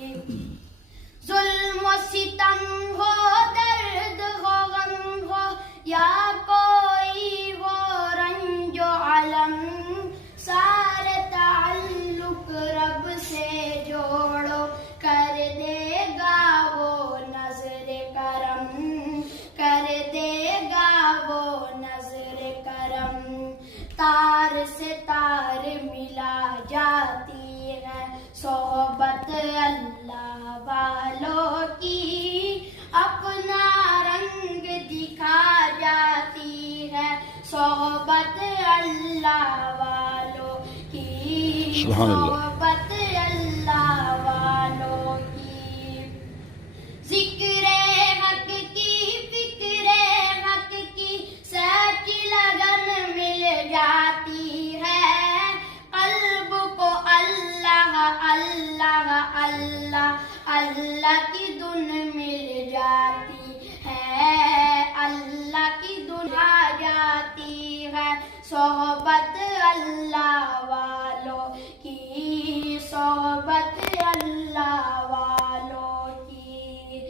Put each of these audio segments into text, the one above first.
ظلم و ستم ہو، درد ہو، غم ہو، یا کوئی ہو رنج و علم، سارے تعلق رب سے جوڑو، کر دے گا وہ نظر کرم، کر دے گا وہ نظر کرم۔ تار سے تار ملا جاتی ہے صحبت اللہ والوں کی، اپنا رنگ دکھا جاتی ہے صحبت اللہ والوں کی، سبحان اللہ۔ صحبت اللہ والوں کی۔ ذکر حق کی، فکر حق کی سچ لگن مل جاتی ہے، قلب کو اللہ اللہ اللہ اللہ کی دھن مل جاتی ہے، اللہ کی دھن آ جاتی ہے صحبت اللہ والوں کی، صحبت اللہ والوں کی۔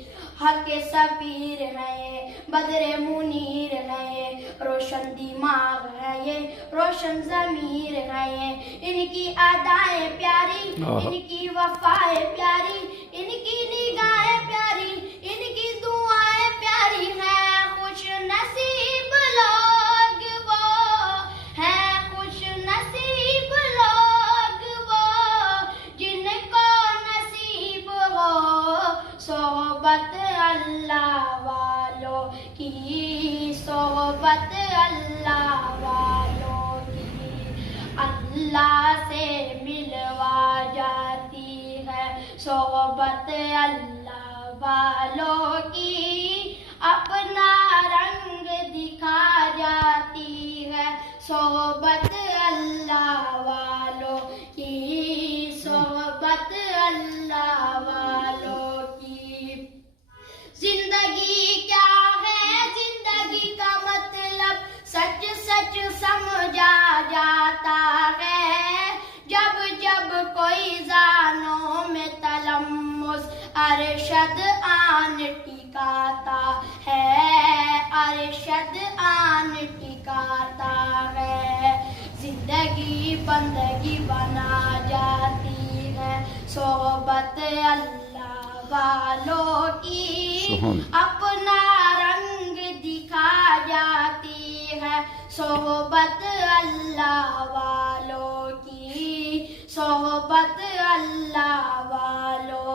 حق سفیر ہے یہ، بدر منیر ہے یہ، روشن دماغ ہے یہ، روشن ضمیر ہے یہ، ان کی ادائیں پیاری، ان کی وفائیں پیاری، ان کی نگاہیں پیاری، ان کی دعائیں پیاری ہیں، خوش نصیب لوگ وہ ہیں، خوش نصیب لوگ وہ جن کو نصیب ہو صحبت اللہ والوں کی، صحبت اللہ والوں کی۔ اللہ سے ملوا جاتی ہے صحبت اللہ والوں کی، اپنا رنگ دکھا جاتی ہے صحبت اللہ والوں کی، صحبت اللہ والوں کی۔ زندگی کیا ہے، زندگی کا مطلب سچ سچ سمجھا جاتا ہے، جب جب کوئی زانوں میں تلمس ارشد آن ٹکاتا ہے، ارشد آن ٹکاتا ہے۔ زندگی بندگی بنا جاتی ہے صحبت اللہ والوں کی، اپنا رنگ دکھا جاتی ہے صحبت اللہ والوں کی، صحبت اللہ والوں